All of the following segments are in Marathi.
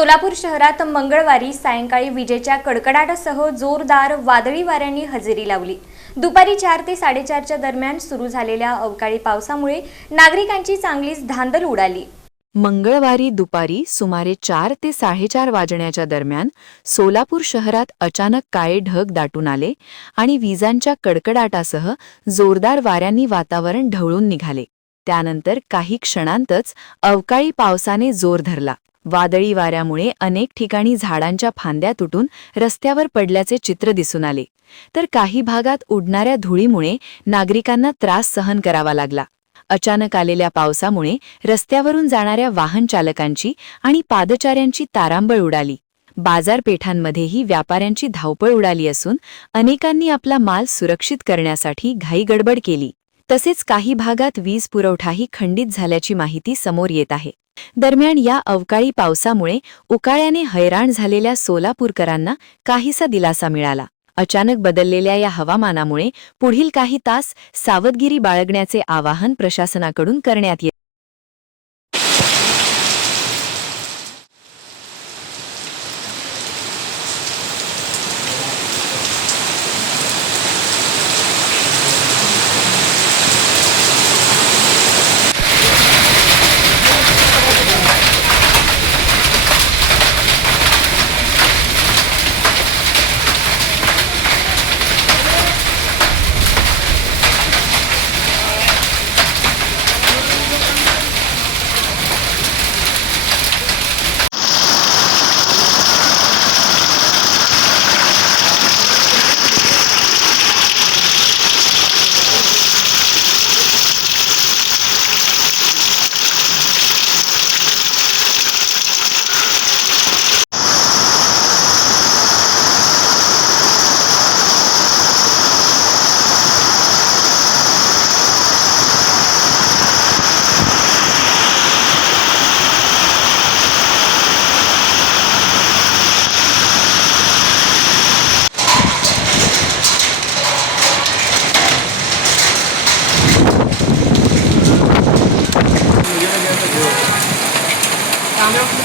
सोलापूर शहरात मंगळवारी सायंकाळी विजेच्या कडकडाटासह जोरदार वादळी वाऱ्यांनी हजेरी लावली। दुपारी 4 ते 4:30च्या दरम्यान सुरू झालेल्या अवकाळी पावसामुळे नागरिकांची चांगलीच धांदल उडाली। मंगळवारी दुपारी सुमारे 4 ते 4:30 वाजण्याच्या दरम्यान सोलापूर शहरात अचानक काळे ढग दाटून आले आणि विजांच्या कडकडाटासह जोरदार वाऱ्यांनी वातावरण ढवळून निघाले। त्यानंतर काही क्षणांतच अवकाळी पावसाने जोर धरला। वादळी वाऱ्यामुळे अनेक ठिकाणी झाडांच्या फांद्या तुटून रस्त्यावर पडल्याचे चित्र दिसून आले, तर काही भागात उडणाऱ्या धुळीमुळे नागरिकांना त्रास सहन करावा लागला। अचानक आलेल्या पावसामुळे रस्त्यावरून जाणाऱ्या वाहन चालकांची आणि पादचाऱ्यांची तारांबळ उडाली। बाजारपेठांमध्येही व्यापाऱ्यांची धावपळ उडाली असून अनेकांनी आपला माल सुरक्षित करण्यासाठी घाईगडबड केली। तसेच काही भागात वीज पुरवठाही खंडित झाल्याची माहिती समोर येत आहे। दरम्यान या अवकाळी पावसामुळे उकाळ्याने हैराण झालेल्या सोलापूरकरांना काहीसा दिलासा मिळाला। अचानक बदललेल्या या हवामानामुळे पुढील काही तास सावधगिरी बाळगण्याचे आवाहन प्रशासनाकडून करण्यात येते।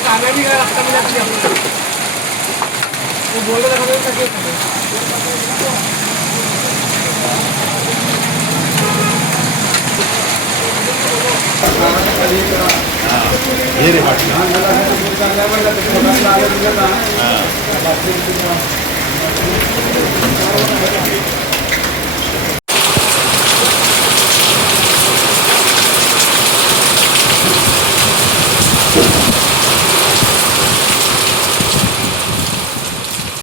कामयाबी का रास्ता मिला वो बोल रहा था ये रे बाटी